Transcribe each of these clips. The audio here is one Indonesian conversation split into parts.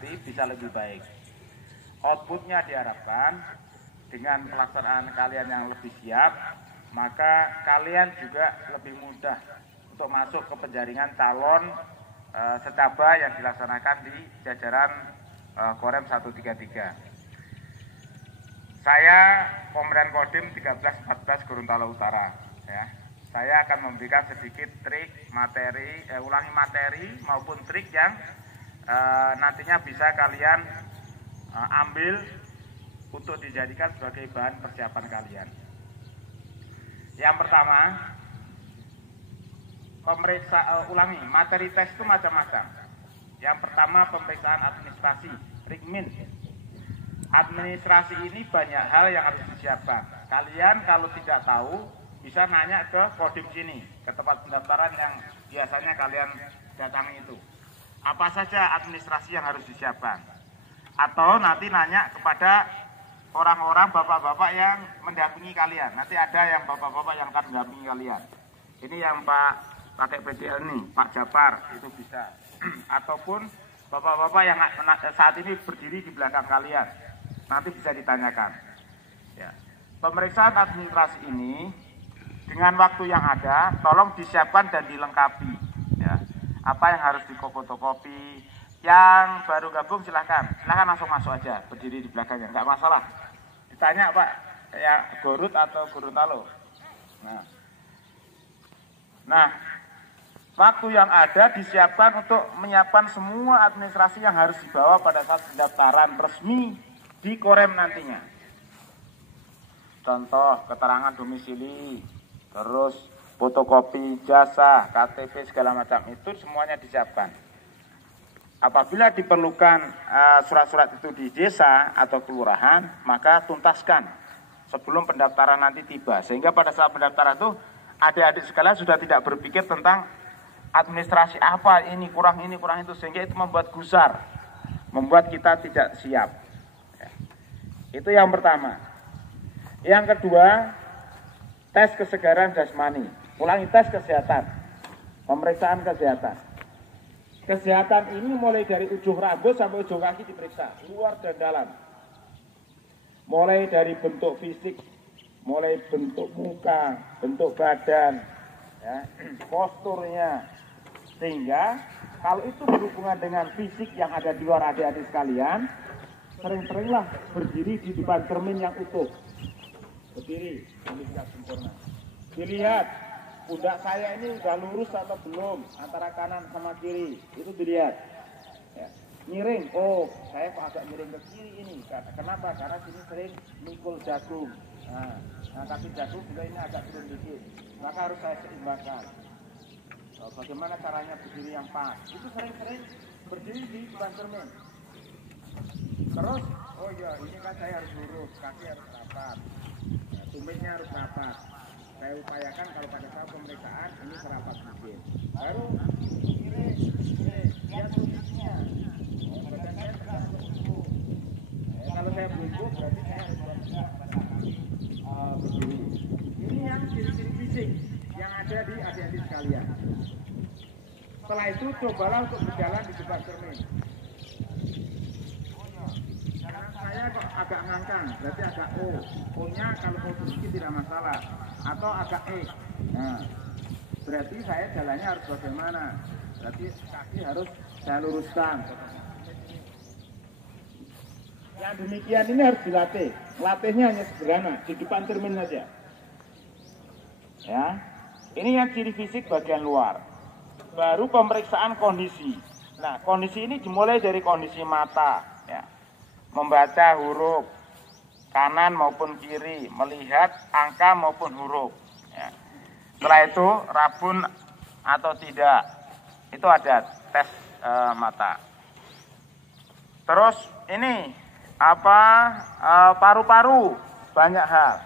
nanti bisa lebih baik. Outputnya diharapkan dengan pelaksanaan kalian yang lebih siap, maka kalian juga lebih mudah untuk masuk ke penjaringan calon secaba yang dilaksanakan di jajaran Korem 133. Saya Komandan Kodim 1314 Gorontalo Utara. Ya. Saya akan memberikan sedikit trik, ulangi materi maupun trik yang nantinya bisa kalian ambil untuk dijadikan sebagai bahan persiapan kalian. Yang pertama, ulangi, materi tes itu macam-macam. Yang pertama, pemeriksaan administrasi, Rikmin. Administrasi ini banyak hal yang harus disiapkan. Kalian kalau tidak tahu, bisa nanya ke Kodim sini, ke tempat pendaftaran yang biasanya kalian datangi itu. Apa saja administrasi yang harus disiapkan? Atau nanti nanya kepada orang-orang bapak-bapak yang mendampingi kalian. Nanti ada yang bapak-bapak yang akan mendampingi kalian. Ini yang pakai PDL nih, Pak Japar, itu bisa. Ataupun bapak-bapak yang saat ini berdiri di belakang kalian, nanti bisa ditanyakan. Ya. Pemeriksaan administrasi ini dengan waktu yang ada, tolong disiapkan dan dilengkapi. Ya. Apa yang harus fotokopi? Yang baru gabung silahkan langsung masuk aja, berdiri di belakangnya, nggak masalah. Ditanya Pak, ya Gorut atau Gorontalo. Nah, waktu yang ada disiapkan untuk menyiapkan semua administrasi yang harus dibawa pada saat pendaftaran resmi di Korem nantinya. Contoh, keterangan domisili, terus fotokopi jasa, KTP segala macam itu semuanya disiapkan. Apabila diperlukan surat-surat itu di desa atau kelurahan, maka tuntaskan sebelum pendaftaran nanti tiba. Sehingga pada saat pendaftaran itu adik-adik sekalian sudah tidak berpikir tentang administrasi apa, ini kurang itu, sehingga itu membuat gusar, membuat kita tidak siap. Ya. Itu yang pertama. Yang kedua, tes kesegaran jasmani. Ulangi, tes kesehatan, pemeriksaan kesehatan. Kesehatan ini mulai dari ujung rambut sampai ujung kaki diperiksa, luar dan dalam. Mulai dari bentuk fisik, mulai bentuk muka, bentuk badan, ya, posturnya. Sehingga kalau itu berhubungan dengan fisik yang ada di luar adik-adik sekalian, sering-seringlah berdiri di depan cermin yang utuh. Berdiri, ini sudah sempurna. Dilihat, pundak saya ini udah lurus atau belum, antara kanan sama kiri, itu dilihat. Ya. Miring, oh saya kok agak miring ke kiri ini, kenapa? Karena sini sering mikul jagung. Nah kaki jagung juga ini agak turun dikit, maka harus saya seimbangkan. Bagaimana caranya berdiri yang pas? Itu sering-sering berdiri di depan cermin. Terus, oh iya ini kan saya harus lurus, kaki harus rapat, tumitnya harus rapat. Saya upayakan kalau pada saat pemeriksaan ini serapat mungkin. Baru lihat tumitnya. Badan saya tegak bertumbuh. Kalau saya bertumbuh berarti saya harus berdiri. Ini yang ciri-ciri fisik yang ada di adik-adik sekalian. Setelah itu cobalah untuk berjalan di depan cermin. Saya kok agak ngangkang, berarti agak O. O-nya kalau mau sedikit tidak masalah. Atau agak E. Nah, berarti saya jalannya harus bagaimana? Berarti kaki harus saya luruskan. Yang demikian ini harus dilatih. Latihnya hanya sederhana, di depan cermin saja. Ya, ini yang ciri fisik bagian luar. Baru pemeriksaan kondisi. Nah, kondisi ini dimulai dari kondisi mata. Ya. Membaca huruf kanan maupun kiri, melihat angka maupun huruf. Ya. Setelah itu rabun atau tidak, itu ada tes mata. Terus ini paru-paru, banyak hal.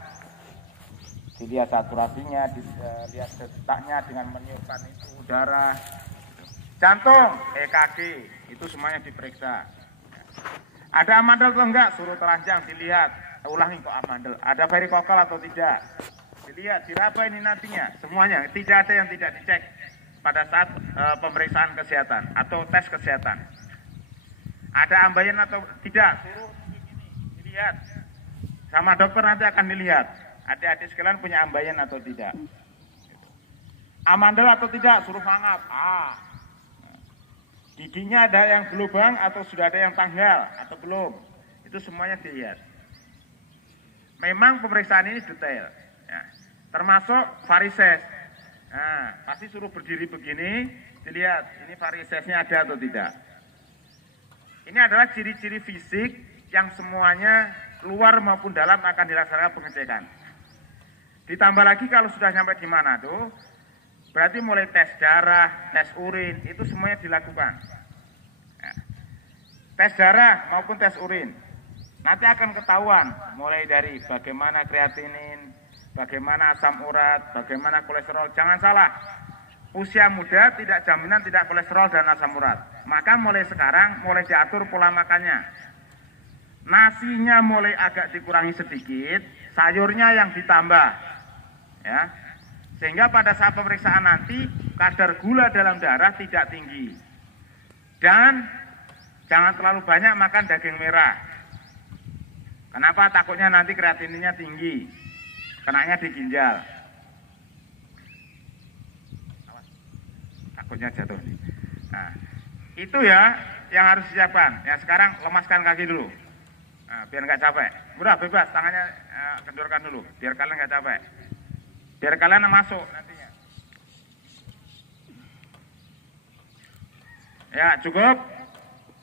Dilihat saturasinya, dilihat detaknya dengan meniupkan itu udara. Jantung, EKG, itu semuanya diperiksa. Ada amandel atau enggak, suruh telanjang dilihat. Ulangi kok amandel. Ada varikokal atau tidak? Dilihat, diraba ini nantinya. Semuanya, tidak ada yang tidak dicek pada saat pemeriksaan kesehatan atau tes kesehatan. Ada ambayan atau tidak? Suruh dilihat. Sama dokter nanti akan dilihat. Adik-adik sekalian punya ambayan atau tidak. Amandel atau tidak? Suruh hangat. Giginya ada yang berlubang atau sudah ada yang tanggal atau belum? Itu semuanya dilihat. Memang pemeriksaan ini detail. Ya. Termasuk varises. Nah, pasti suruh berdiri begini, dilihat ini varisesnya ada atau tidak. Ini adalah ciri-ciri fisik yang semuanya luar maupun dalam akan dilaksanakan pengecekan. Ditambah lagi kalau sudah sampai di mana tuh, berarti mulai tes darah, tes urin, itu semuanya dilakukan. Ya. Tes darah maupun tes urin, nanti akan ketahuan mulai dari bagaimana kreatinin, bagaimana asam urat, bagaimana kolesterol. Jangan salah, usia muda tidak jaminan tidak kolesterol dan asam urat. Maka mulai sekarang mulai diatur pola makannya. Nasinya mulai agak dikurangi sedikit, sayurnya yang ditambah. Ya. Sehingga pada saat pemeriksaan nanti kadar gula dalam darah tidak tinggi. Dan jangan terlalu banyak makan daging merah. Kenapa? Takutnya nanti kreatininnya tinggi. Kenanya di ginjal. Takutnya jatuh. Nah, itu ya yang harus disiapkan. Ya sekarang lemaskan kaki dulu. Nah, biar nggak capek. Udah bebas, tangannya kendorkan dulu. Biar kalian nggak capek. Biar kalian masuk nantinya. Ya cukup.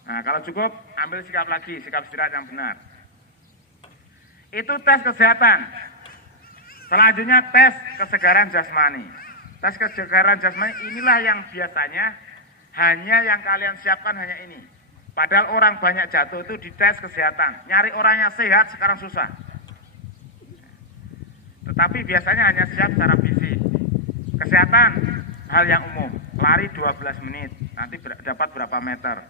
Nah kalau cukup, ambil sikap lagi, sikap istirahat yang benar. Itu tes kesehatan. Selanjutnya tes kesegaran jasmani. Tes kesegaran jasmani inilah yang biasanya hanya yang kalian siapkan hanya ini. Padahal orang banyak jatuh itu di tes kesehatan. Nyari orangnya sehat sekarang susah. Tetapi biasanya hanya siap secara fisik. Kesehatan hal yang umum. Lari 12 menit, nanti dapat berapa meter.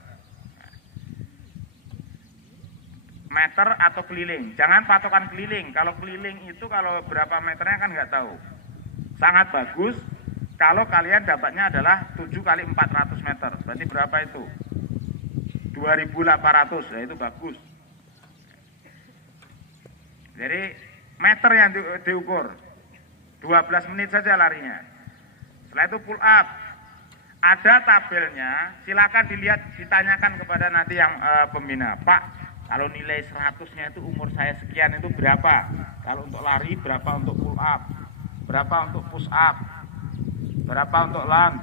Meter atau keliling. Jangan patokan keliling. Kalau keliling itu kalau berapa meternya kan nggak tahu. Sangat bagus kalau kalian dapatnya adalah 7 kali 400 meter. Berarti berapa itu? 2.800, ya itu bagus. Jadi meter yang diukur 12 menit saja larinya. Setelah itu pull up. Ada tabelnya, silakan dilihat, ditanyakan kepada nanti yang pembina. Pak, kalau nilai 100-nya itu umur saya sekian itu berapa? Kalau untuk lari berapa untuk pull up? Berapa untuk push up? Berapa untuk lunge?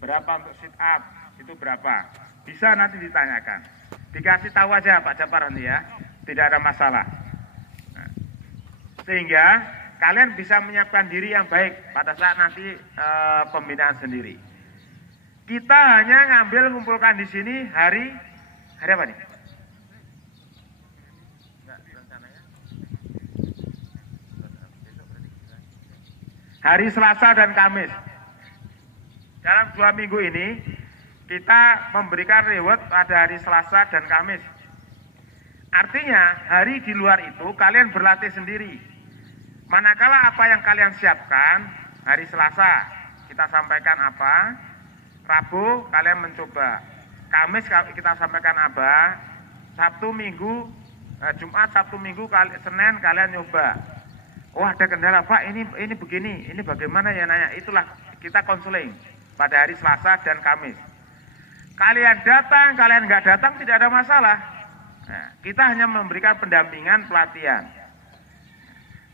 Berapa untuk sit up? Itu berapa? Bisa nanti ditanyakan. Dikasih tahu aja Pak Japar nanti ya. Tidak ada masalah. Nah, sehingga kalian bisa menyiapkan diri yang baik pada saat nanti pembinaan sendiri. Kita hanya ngambil ngumpulkan di sini hari apa nih? Hari Selasa dan Kamis. Dalam 2 minggu ini kita memberikan reward pada hari Selasa dan Kamis. Artinya hari di luar itu kalian berlatih sendiri. Manakala apa yang kalian siapkan hari Selasa kita sampaikan apa, Rabu kalian mencoba, Kamis kita sampaikan apa, Sabtu Minggu, Jumat Sabtu Minggu, Senin kalian nyoba. Oh ada kendala Pak, ini begini, ini bagaimana ya nanya. Itulah kita konseling pada hari Selasa dan Kamis. Kalian datang, kalian nggak datang tidak ada masalah. Nah, kita hanya memberikan pendampingan pelatihan.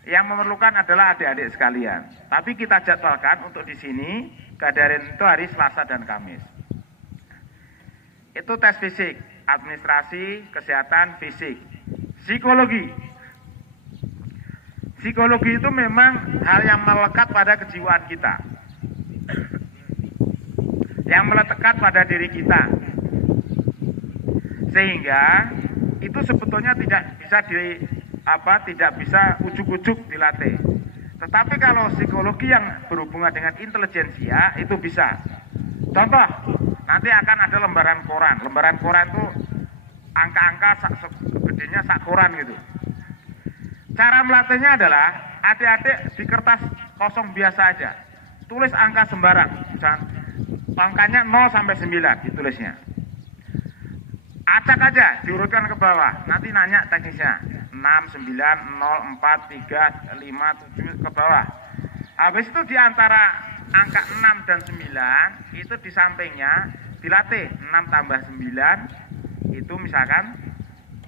Yang memerlukan adalah adik-adik sekalian. Tapi kita jadwalkan untuk di sini kehadiran itu hari Selasa dan Kamis. Itu tes fisik, administrasi, kesehatan, fisik, psikologi. Psikologi itu memang hal yang melekat pada kejiwaan kita, yang melekat pada diri kita, sehingga itu sebetulnya tidak bisa ujuk-ujuk dilatih. Tetapi kalau psikologi yang berhubungan dengan intelijensia itu bisa. Contoh, nanti akan ada lembaran koran. Lembaran koran itu angka-angka gedenya sak koran gitu. Cara melatihnya adalah adik-adik di kertas kosong biasa aja. Tulis angka sembarang. Misalnya angkanya 0 sampai 9 ditulisnya. acak aja, diurutkan ke bawah. Nanti nanya teknisnya. 6, 9, 0, 4, 3, 5, 7 ke bawah. Habis itu di antara angka 6 dan 9 itu di sampingnya dilatih 6 tambah 9 itu misalkan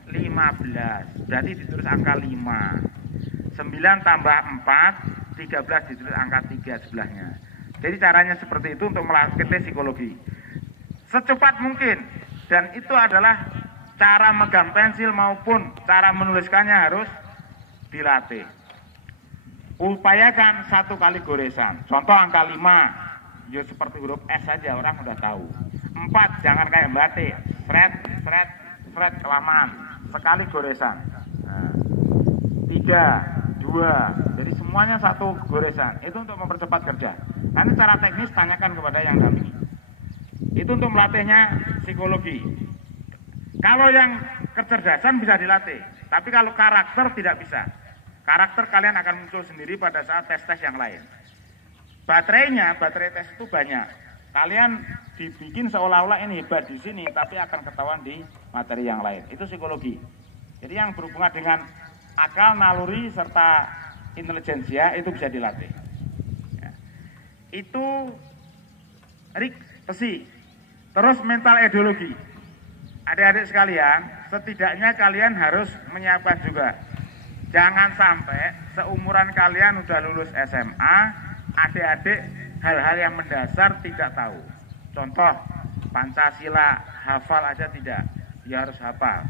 15. Berarti ditulis angka 5. 9 tambah 4, 13 ditulis angka 3 sebelahnya. Jadi caranya seperti itu untuk melatih psikologi. Secepat mungkin, dan itu adalah cara megang pensil maupun cara menuliskannya harus dilatih. Upayakan 1 kali goresan. Contoh angka 5, ya seperti huruf S saja orang udah tahu. 4 jangan kayak batik, sret kelamaan, sekali goresan. Nah, 3, 2, jadi semuanya 1 goresan. Itu untuk mempercepat kerja. Nanti cara teknis tanyakan kepada yang dampingi. Itu untuk melatihnya psikologi. Kalau yang kecerdasan bisa dilatih, tapi kalau karakter tidak bisa. Karakter kalian akan muncul sendiri pada saat tes-tes yang lain. Baterai tes itu banyak. Kalian dibikin seolah-olah ini hebat di sini, tapi akan ketahuan di materi yang lain. Itu psikologi. Jadi yang berhubungan dengan akal, naluri, serta intelijensia itu bisa dilatih. Ya. Itu pesi. Terus mental ideologi. Adik-adik sekalian, setidaknya kalian harus menyiapkan juga. Jangan sampai seumuran kalian udah lulus SMA, adik-adik hal-hal yang mendasar tidak tahu. Contoh, Pancasila hafal aja tidak, ya harus hafal.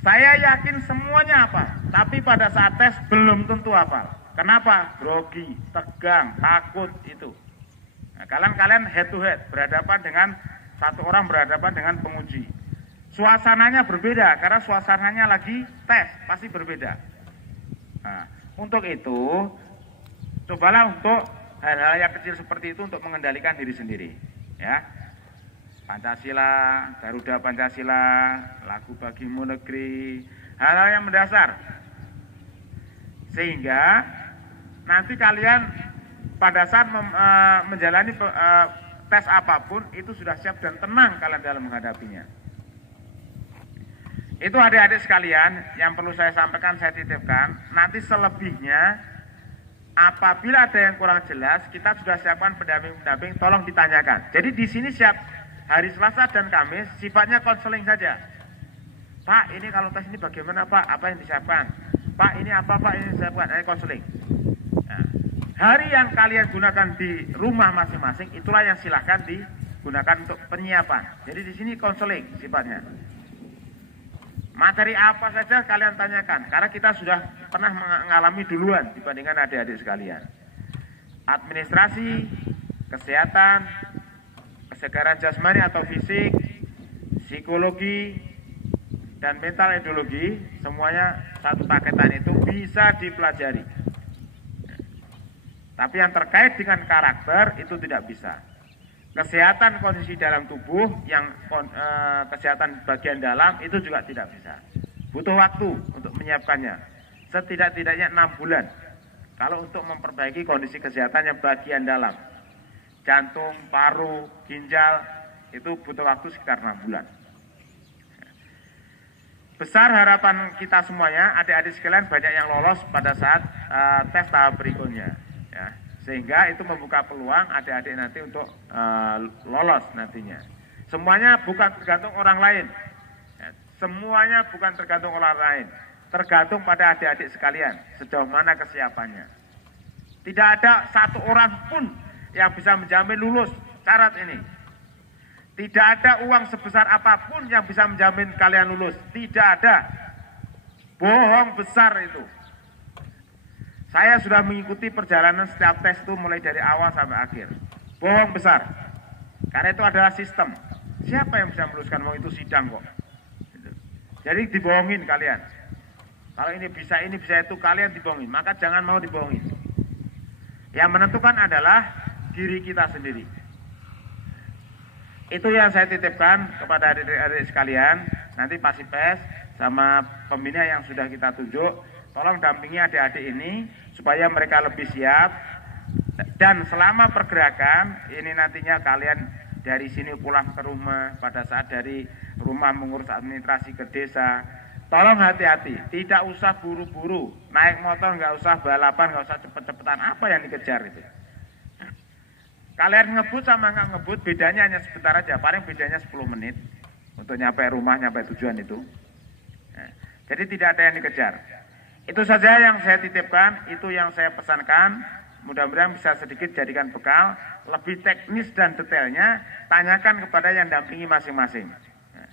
Saya yakin semuanya hafal, tapi pada saat tes belum tentu hafal. Kenapa? Grogi, tegang, takut itu. Nah, kalian head to head, berhadapan dengan satu orang berhadapan dengan penguji. Suasananya berbeda, karena suasananya lagi tes, pasti berbeda. Nah, untuk itu, cobalah untuk hal-hal yang kecil seperti itu untuk mengendalikan diri sendiri. Ya, Pancasila, Garuda Pancasila, lagu bagimu negeri, hal-hal yang mendasar. Sehingga nanti kalian pada saat menjalani tes apapun itu sudah siap dan tenang kalian dalam menghadapinya. Itu adik-adik sekalian yang perlu saya sampaikan, saya titipkan. Nanti selebihnya apabila ada yang kurang jelas, kita sudah siapkan pendamping-pendamping, tolong ditanyakan. Jadi di sini siap hari Selasa dan Kamis sifatnya konseling saja. Pak, ini kalau tes ini bagaimana Pak? Apa yang disiapkan? Pak, ini apa Pak? Ini disiapkan, ini konseling. Nah, hari yang kalian gunakan di rumah masing-masing, itulah yang silahkan digunakan untuk penyiapan. Jadi di sini konseling sifatnya. Materi apa saja kalian tanyakan, karena kita sudah pernah mengalami duluan dibandingkan adik-adik sekalian. Administrasi, kesehatan, kesegaran jasmani atau fisik, psikologi, dan mental ideologi, semuanya satu paketan itu bisa dipelajari. Tapi yang terkait dengan karakter itu tidak bisa. Kesehatan kondisi dalam tubuh, yang kesehatan bagian dalam itu juga tidak bisa. Butuh waktu untuk menyiapkannya. Setidak-tidaknya 6 bulan. Kalau untuk memperbaiki kondisi kesehatan yang bagian dalam. Jantung, paru, ginjal, itu butuh waktu sekitar 6 bulan. Besar harapan kita semuanya, adik-adik sekalian banyak yang lolos pada saat tes tahap berikutnya. Ya. Sehingga itu membuka peluang adik-adik nanti untuk lolos nantinya. Semuanya bukan tergantung orang lain. Ya, semuanya bukan tergantung orang lain. Tergantung pada adik-adik sekalian, sejauh mana kesiapannya. Tidak ada satu orang pun yang bisa menjamin lulus syarat ini. Tidak ada uang sebesar apapun yang bisa menjamin kalian lulus. Tidak ada. Bohong besar itu. Saya sudah mengikuti perjalanan setiap tes itu mulai dari awal sampai akhir. Bohong besar. Karena itu adalah sistem. Siapa yang bisa meluluskan? Mau itu sidang kok. Jadi dibohongin kalian. Kalau ini bisa itu, kalian dibohongin. Maka jangan mau dibohongin. Yang menentukan adalah diri kita sendiri. Itu yang saya titipkan kepada adik-adik sekalian. Nanti Pasipes sama pembina yang sudah kita tunjuk, tolong dampingi adik-adik ini supaya mereka lebih siap. Dan selama pergerakan ini nantinya kalian dari sini pulang ke rumah, pada saat dari rumah mengurus administrasi ke desa. Tolong hati-hati, tidak usah buru-buru, naik motor nggak usah balapan, nggak usah cepet-cepetan, apa yang dikejar itu. Kalian ngebut sama nggak ngebut, bedanya hanya sebentar aja, paling bedanya 10 menit untuk nyampe rumah, nyampe tujuan itu. Nah, jadi tidak ada yang dikejar. Itu saja yang saya titipkan, itu yang saya pesankan. Mudah-mudahan bisa sedikit jadikan bekal. Lebih teknis dan detailnya, tanyakan kepada yang dampingi masing-masing. Nah,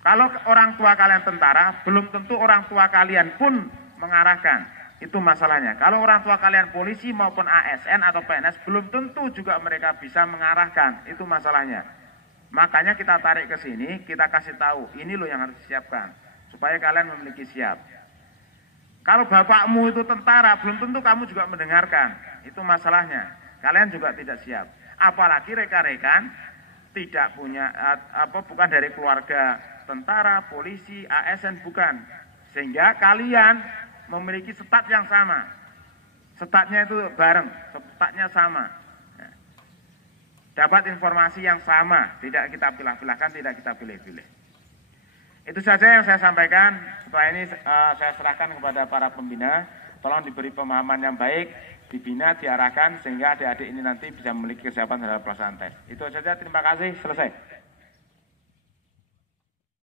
kalau orang tua kalian tentara, belum tentu orang tua kalian pun mengarahkan. Itu masalahnya. Kalau orang tua kalian polisi maupun ASN atau PNS, belum tentu juga mereka bisa mengarahkan. Itu masalahnya. Makanya kita tarik ke sini, kita kasih tahu, ini loh yang harus disiapkan. Supaya kalian memiliki siap. Kalau bapakmu itu tentara, belum tentu kamu juga mendengarkan. Itu masalahnya. Kalian juga tidak siap. Apalagi rekan-rekan tidak punya bukan dari keluarga tentara, polisi, ASN, bukan. Sehingga kalian memiliki stat yang sama. Statnya itu bareng, statnya sama. Dapat informasi yang sama, tidak kita pilah-pilahkan, tidak kita pilih-pilih. Itu saja yang saya sampaikan. Setelah ini saya serahkan kepada para pembina. Tolong diberi pemahaman yang baik, dibina, diarahkan, sehingga adik-adik ini nanti bisa memiliki kesiapan dalam pelaksanaan tes. Itu saja, terima kasih, selesai.